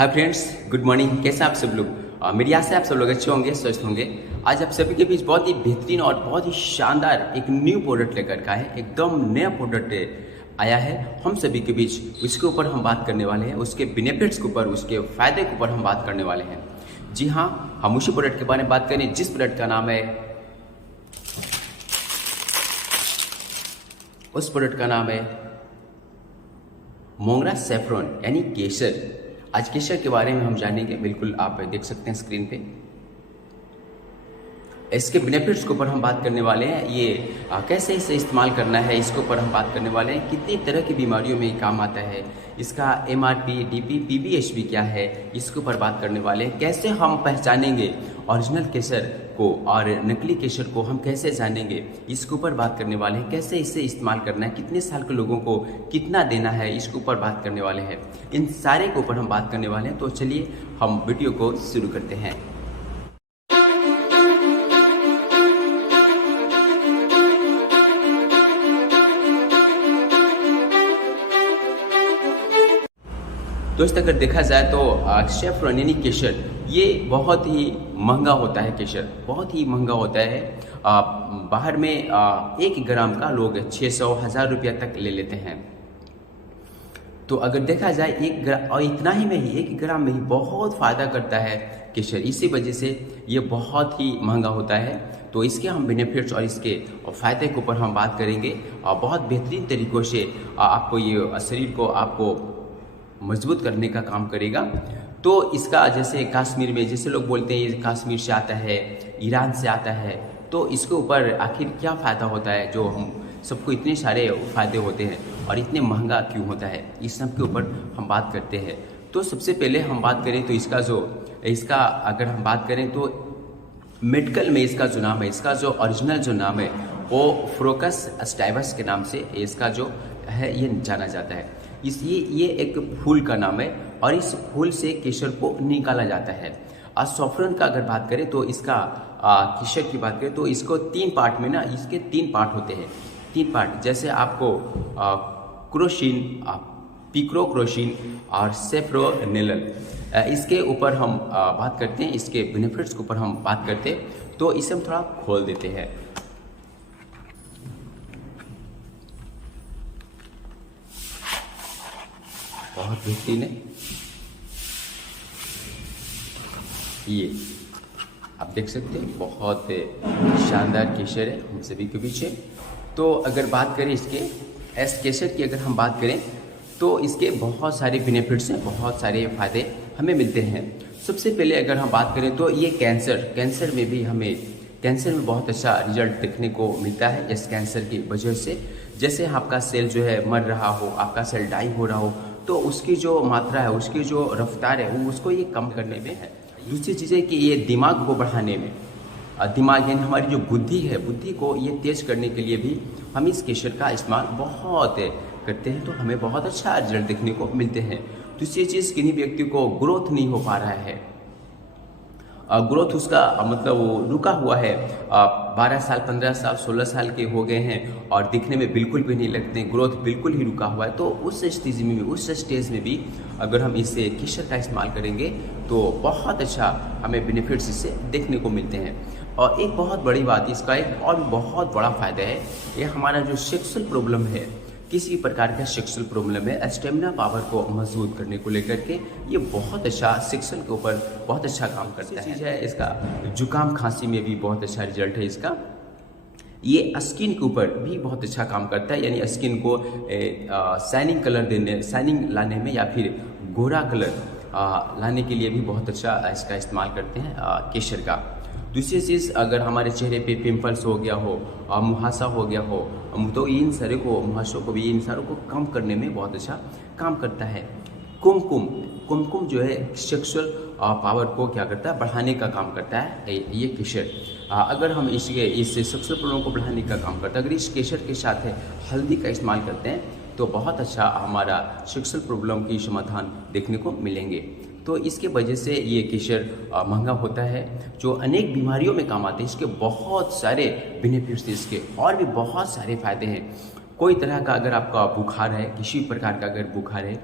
Hi friends, good morning. कैसे आप सब लोग? मेरी आशा है आप सब लोग अच्छे होंगे, स्वस्थ होंगे। आज आप सभी के बीच बहुत ही बेहतरीन और बहुत ही शानदार एक न्यू प्रोडक्ट लेकर का है। एकदम नया प्रोडक्ट आया है हम सभी के बीच। उसके ऊपर हम बात करने वाले हैं, उसके बेनिफिट्स के ऊपर, उसके फ़ायदे के ऊपर हम बात करने वाले हैं। जी हाँ, हम उसी प्रोडक्ट के बारे में बात करें जिस प्रोडक्ट का नाम है, उस प्रोडक्ट का नाम है मोंगरा सैफरॉन यानी केसर। आज केसर के बारे में हम जानेंगे। बिल्कुल आप देख सकते हैं स्क्रीन पे। इसके बेनिफिट्स के ऊपर हम बात करने वाले हैं। ये कैसे इसे इस्तेमाल करना है, इसके ऊपर हम बात करने वाले हैं। कितनी तरह की बीमारियों में ये काम आता है, इसका MRP, DP, PBH क्या है, इसके ऊपर बात करने वाले हैं। कैसे हम पहचानेंगे ओरिजिनल केसर को और नकली केसर को हम कैसे जानेंगे, इसके ऊपर बात करने वाले हैं। कैसे इसे इस्तेमाल करना है, कितने साल के लोगों को कितना देना है, इसके ऊपर बात करने वाले हैं। इन सारे के ऊपर हम बात करने वाले हैं। तो चलिए हम वीडियो को शुरू करते हैं। दोस्त, अगर देखा जाए तो सैफरॉन यानी केसर, ये बहुत ही महंगा होता है। केसर बहुत ही महंगा होता है। बाहर में 1 ग्राम का लोग 600-1000 रुपया तक ले लेते हैं। तो अगर देखा जाए 1 ग्राम, और इतना ही में ही 1 ग्राम में ही बहुत फ़ायदा करता है केसर। इसी वजह से ये बहुत ही महंगा होता है। तो इसके हम बेनिफिट्स और इसके फ़ायदे के ऊपर हम बात करेंगे। और बहुत बेहतरीन तरीक़ों से आपको ये शरीर को आपको मजबूत करने का काम करेगा। तो इसका जैसे कश्मीर में, जैसे लोग बोलते हैं ये कश्मीर से आता है, ईरान से आता है, तो इसके ऊपर आखिर क्या फ़ायदा होता है जो हम सबको इतने सारे फ़ायदे होते हैं और इतने महंगा क्यों होता है, इस सब के ऊपर हम बात करते हैं। तो सबसे पहले हम बात करें तो इसका अगर हम बात करें तो मेडिकल में इसका जो नाम है, इसका जो ओरिजिनल जो नाम है वो फ्रोकस स्टाइवस के नाम से इसका जो है ये जाना जाता है। ये एक फूल का नाम है और इस फूल से केसर को निकाला जाता है। और सैफरॉन का अगर बात करें तो इसका केसर की बात करें तो इसको 3 पार्ट में ना, इसके 3 पार्ट होते हैं। 3 पार्ट, जैसे आपको क्रोशिन, पिक्रोक्रोशिन और सैफरोनेल, इसके ऊपर हम बात करते हैं। इसके बेनिफिट्स के ऊपर हम बात करते हैं। तो इसे हम थोड़ा खोल देते हैं। बहुत बेहतरीन है। ये आप देख सकते हैं, बहुत शानदार केसर है हम सभी के पीछे। तो अगर बात करें इसके केसर की, अगर हम बात करें तो इसके बहुत सारे बेनिफिट्स हैं, बहुत सारे फ़ायदे हमें मिलते हैं। सबसे पहले अगर हम बात करें तो ये कैंसर में भी हमें बहुत अच्छा रिजल्ट देखने को मिलता है इस कैंसर की वजह से। जैसे आपका सेल जो है मर रहा हो, आपका सेल डाई हो रहा हो, तो उसकी जो मात्रा है, उसकी जो रफ्तार है, वो उसको ये कम करने में है। दूसरी चीज़ है कि ये दिमाग को बढ़ाने में, दिमाग यानी हमारी जो बुद्धि है, बुद्धि को ये तेज करने के लिए भी हम इस केसर का इस्तेमाल बहुत करते हैं। तो हमें बहुत अच्छा रिजल्ट देखने को मिलते हैं। दूसरी चीज़, किन्हीं व्यक्ति को ग्रोथ नहीं हो पा रहा है, ग्रोथ उसका मतलब वो रुका हुआ है, 12 साल, 15 साल, 16 साल के हो गए हैं और दिखने में बिल्कुल भी नहीं लगते, ग्रोथ बिल्कुल ही रुका हुआ है। तो उस स्टेज में भी अगर हम इससे केसर का इस्तेमाल करेंगे तो बहुत अच्छा हमें बेनिफिट्स इससे देखने को मिलते हैं। और एक बहुत बड़ी बात, इसका एक और बहुत बड़ा फ़ायदा है, ये हमारा जो सेक्सुअल प्रॉब्लम है, किसी प्रकार का सेक्सुअल प्रॉब्लम है, स्टेमिना पावर को मजबूत करने को लेकर के ये बहुत अच्छा सेक्सुअल के ऊपर बहुत अच्छा काम करता है। इसका जुकाम खांसी में भी बहुत अच्छा रिजल्ट है इसका। ये स्किन के ऊपर भी बहुत अच्छा काम करता है, यानी स्किन को शाइनिंग लाने में या फिर गोरा कलर लाने के लिए भी बहुत अच्छा इसका इस्तेमाल करते हैं केसर का। दूसरी चीज़, अगर हमारे चेहरे पे पिंपल्स हो गया हो, मुहासा हो गया हो, तो इन सारे को, मुहासों को भी, इन सारों को कम करने में बहुत अच्छा काम करता है। कुमकुम जो है सेक्सुअल पावर को क्या करता है, बढ़ाने का काम करता है ये केसर। अगर हम इस सेक्सुअल प्रॉब्लम को बढ़ाने का काम करता है, अगर इस केसर के साथ हल्दी का इस्तेमाल करते हैं तो बहुत अच्छा हमारा सेक्सुअल प्रॉब्लम की समाधान देखने को मिलेंगे। तो इसके वजह से ये केसर महंगा होता है, जो अनेक बीमारियों में काम आते हैं। इसके बहुत सारे बेनिफिट्स हैं, इसके और भी बहुत सारे फ़ायदे हैं। कोई तरह का अगर आपका बुखार है, किसी प्रकार का अगर बुखार है,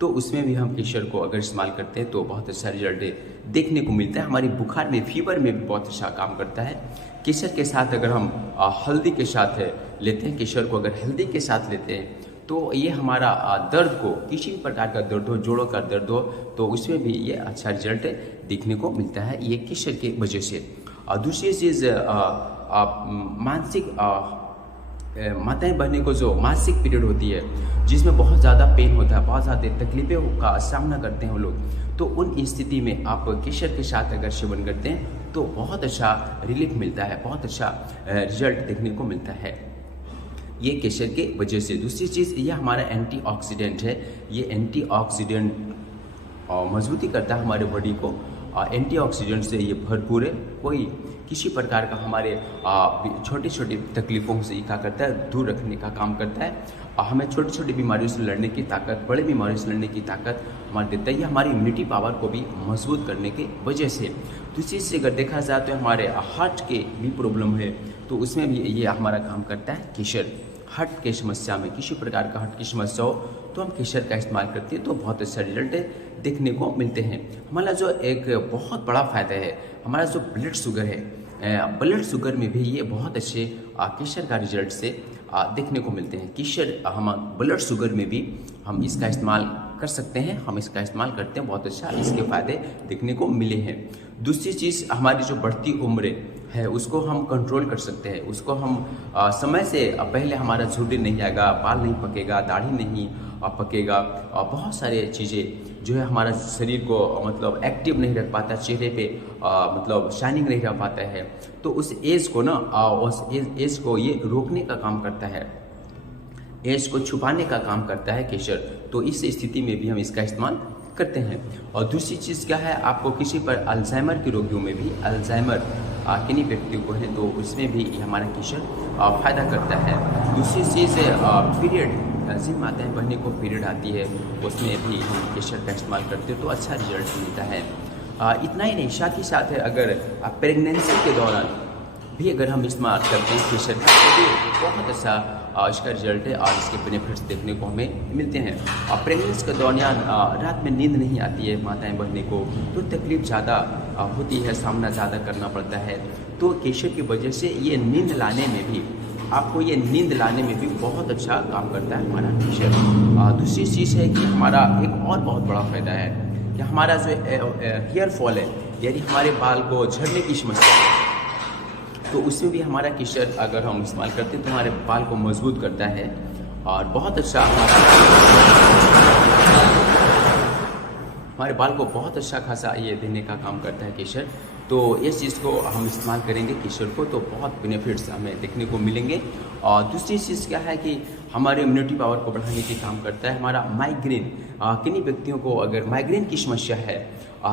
तो उसमें भी हम केसर को अगर इस्तेमाल करते हैं तो बहुत अच्छा रिजल्ट देखने को मिलता है। हमारी बुखार में, फीवर में भी बहुत अच्छा काम करता है। केसर के साथ अगर हम हल्दी के साथ लेते हैं, केसर को अगर हल्दी के साथ लेते हैं तो ये हमारा दर्द को, किसी भी प्रकार का दर्द हो, जोड़ों का दर्द हो, तो उसमें भी ये अच्छा रिजल्ट देखने को मिलता है, ये केसर के वजह से। और दूसरी चीज़, मानसिक माताएं बहनें को जो मासिक पीरियड होती है, जिसमें बहुत ज़्यादा पेन होता है, बहुत ज़्यादा तकलीफें का सामना करते हैं वो लोग, तो उन स्थिति में आप केसर के साथ अगर सेवन करते हैं तो बहुत अच्छा रिलीफ मिलता है, बहुत अच्छा रिजल्ट देखने को मिलता है, ये केसर के वजह से। दूसरी चीज़, ये हमारा एंटीऑक्सीडेंट है। ये एंटीऑक्सीडेंट मजबूती करता है हमारे बॉडी को, एंटीऑक्सीडेंट से ये भरपूर है। कोई किसी प्रकार का हमारे छोटी छोटी तकलीफ़ों से क्या करता है, दूर रखने का काम करता है। हमें छोटी छोटी बीमारियों से लड़ने की ताकत, बड़े बीमारियों से लड़ने की ताकत हमारे देता है। ये हमारी इम्यूनिटी पावर को भी मजबूत करने की वजह से। दूसरी चीज़ अगर देखा जाए तो हमारे हार्ट के भी प्रॉब्लम है, तो उसमें भी ये हमारा काम करता है केसर। हार्ट की समस्या में, किसी प्रकार का हार्ट की समस्या हो तो हम केसर का इस्तेमाल करते हैं तो बहुत अच्छा रिजल्ट देखने को मिलते हैं। हमारा जो एक बहुत बड़ा फ़ायदा है, हमारा जो ब्लड शुगर है, ब्लड शुगर में भी ये बहुत अच्छे केसर का रिजल्ट से देखने को मिलते हैं। केसर हम ब्लड शुगर में भी हम इसका इस्तेमाल कर सकते हैं, हम इसका इस्तेमाल करते हैं, बहुत अच्छा इसके फ़ायदे देखने को मिले हैं। दूसरी चीज़, हमारी जो बढ़ती उम्र है उसको हम कंट्रोल कर सकते हैं, उसको हम समय से पहले हमारा झुर्री नहीं आएगा, बाल नहीं पकेगा, दाढ़ी नहीं पकेगा, बहुत सारे चीज़ें जो है हमारा शरीर को मतलब एक्टिव नहीं रख पाता, चेहरे पे मतलब शाइनिंग नहीं रह पाता है, तो उस एज को ना उस एज को ये रोकने का काम करता है, एज को छुपाने का काम करता है केसर। तो इस स्थिति में भी हम इसका इस्तेमाल करते हैं। और दूसरी चीज़ क्या है, आपको किसी पर अल्जाइमर के रोगियों में भी, अल्जाइमर किन्हीं व्यक्तियों को है तो उसमें भी हमारा केसर फ़ायदा करता है। दूसरी चीज़, पीरियड, जिन माताएं बहनें को पीरियड आती है उसमें भी हम केसर का इस्तेमाल करते हो तो अच्छा रिजल्ट मिलता है। इतना ही नहीं, साथ ही साथ है अगर प्रेगनेंसी के दौरान भी अगर हम इस्तेमाल करते हैं केसर का तो भी बहुत अच्छा इसका रिजल्ट है और इसके बेनिफिट्स देखने को हमें मिलते हैं। और प्रेगनेंसी के दौरान रात में नींद नहीं आती है माताएं बहनें को, तो तकलीफ ज़्यादा होती है, सामना ज़्यादा करना पड़ता है, तो केसर की वजह से ये नींद लाने में भी, आपको ये नींद लाने में भी बहुत अच्छा काम करता है हमारा केसर। दूसरी चीज़ है कि हमारा एक और बहुत बड़ा फ़ायदा है कि हमारा जो हेयर फॉल है, यानी हमारे बाल को झड़ने की समस्या है, तो उसमें भी हमारा केसर अगर हम इस्तेमाल करते हैं तो हमारे बाल को मजबूत करता है और बहुत अच्छा हमारे बाल को बहुत अच्छा खासा ये देने का काम करता है केसर। तो इस चीज़ को हम इस्तेमाल करेंगे केसर को तो बहुत बेनिफिट्स हमें देखने को मिलेंगे। और दूसरी चीज़ क्या है कि हमारे इम्यूनिटी पावर को बढ़ाने के काम करता है। हमारा माइग्रेन, किन्हीं व्यक्तियों को अगर माइग्रेन की समस्या है,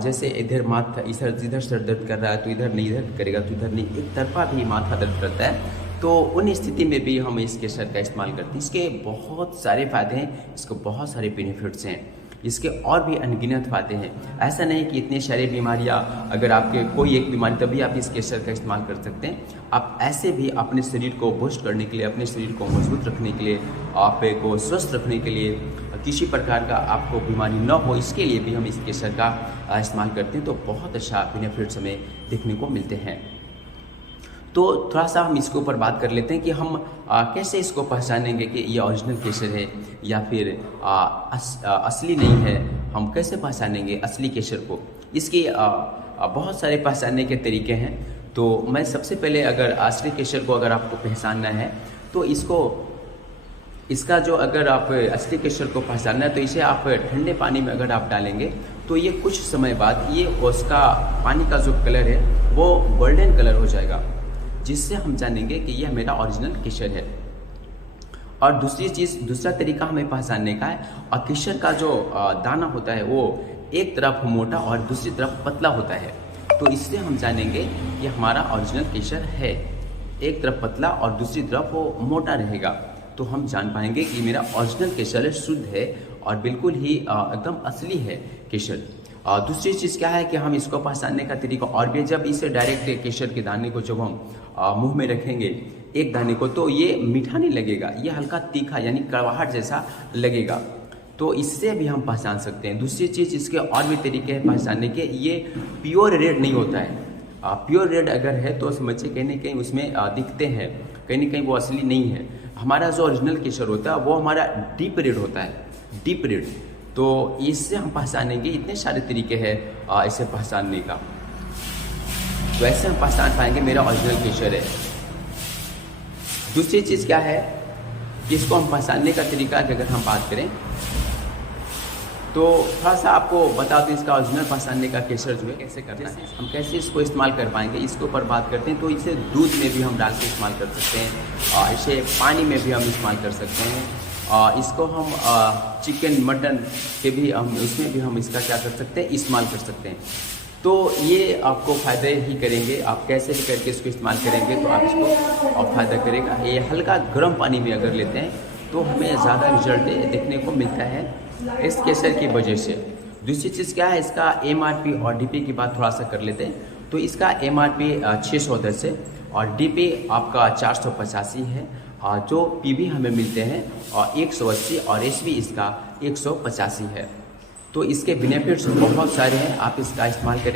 जैसे इधर माथा, इधर सर दर्द कर रहा है तो इधर नहीं दर्द करेगा, तो इधर नहीं, एक तरफा भी माथा दर्द करता है, तो उन स्थिति में भी हम इस केसर का इस्तेमाल करते हैं। इसके बहुत सारे फ़ायदे हैं, इसके बहुत सारे बेनिफिट्स हैं, इसके और भी अनगिनत फायदे हैं। ऐसा नहीं कि इतनी सारी बीमारियां, अगर आपके कोई एक बीमारी तभी आप इस केसर का इस्तेमाल कर सकते हैं। आप ऐसे भी अपने शरीर को बूस्ट करने के लिए, अपने शरीर को मजबूत रखने के लिए, आपको स्वस्थ रखने के लिए, किसी प्रकार का आपको बीमारी न हो, इसके लिए भी हम इस केसर का इस्तेमाल करते हैं, तो बहुत अच्छा बेनिफिट्स हमें देखने को मिलते हैं। तो थोड़ा सा हम इसके ऊपर बात कर लेते हैं कि हम कैसे इसको पहचानेंगे कि ये ओरिजिनल केसर है या फिर असली नहीं है। हम कैसे पहचानेंगे असली केसर को? इसके बहुत सारे पहचानने के तरीके हैं। तो मैं सबसे पहले अगर असली केसर को अगर आपको पहचानना है तो इसका जो अगर आप असली केसर को पहचानना है तो इसे आप ठंडे पानी में अगर आप डालेंगे तो ये कुछ समय बाद ये उसका पानी का जो कलर है वो गोल्डन कलर हो जाएगा, जिससे हम जानेंगे कि यह मेरा ओरिजिनल केसर है। और दूसरी चीज़, दूसरा तरीका हमें पहचानने का है, और केसर का जो दाना होता है वो एक तरफ मोटा और दूसरी तरफ पतला होता है, तो इससे हम जानेंगे कि हमारा ओरिजिनल केसर है। एक तरफ पतला और दूसरी तरफ वो मोटा रहेगा तो हम जान पाएंगे कि मेरा ओरिजिनल केसर शुद्ध है और बिल्कुल ही एकदम असली है केसर। दूसरी चीज़ क्या है कि हम इसको पहचानने का तरीका और भी, जब इसे डायरेक्ट केसर के दाने को जब हम मुंह में रखेंगे एक दाने को, तो ये मीठा नहीं लगेगा, ये हल्का तीखा यानी कड़वाहट जैसा लगेगा। तो इससे भी हम पहचान सकते हैं। दूसरी चीज़, इसके और भी तरीके हैं पहचानने के। ये प्योर रेड नहीं होता है। प्योर रेड अगर है तो समझिए कहीं ना कहीं उसमें दिखते हैं, कहीं ना कहीं वो असली नहीं है। हमारा जो ओरिजिनल केसर होता है वो हमारा डीप रेड होता है, डीप रेड। तो इससे हम पहचानेंगे। इतने सारे तरीके हैं इसे पहचानने का, वैसे हम पहचान पाएंगे मेरा ओरिजिनल केसर है। दूसरी चीज़ क्या है कि इसको हम पहचानने का तरीका की अगर हम बात करें तो थोड़ा सा आपको बता दूं, इसका ओरिजिनल पहचानने का केसर जो है कैसे करना है, हम कैसे इसको इस्तेमाल कर पाएंगे, इसके ऊपर बात करते हैं। तो इसे दूध में भी हम डाल के इस्तेमाल कर सकते हैं और इसे पानी में भी हम इस्तेमाल कर सकते हैं। इसको हम चिकन मटन के भी हम उसमें भी हम इसका क्या कर सकते हैं, इस्तेमाल कर सकते हैं। तो ये आपको फ़ायदे ही करेंगे। आप कैसे भी करके इसको इस्तेमाल करेंगे तो आप इसको फ़ायदा करेगा। ये हल्का गर्म पानी में अगर लेते हैं तो हमें ज़्यादा रिजल्ट देखने को मिलता है इस केसर की वजह से। दूसरी चीज़ क्या है, इसका MRP और DP की बात थोड़ा सा कर लेते हैं। तो इसका MRP 610 है और DP आपका 485 है, और जो PB हमें मिलते हैं और 180 और SV इसका 185 है। तो इसके बेनिफिट्स बहुत सारे हैं, आप इसका इस्तेमाल करें।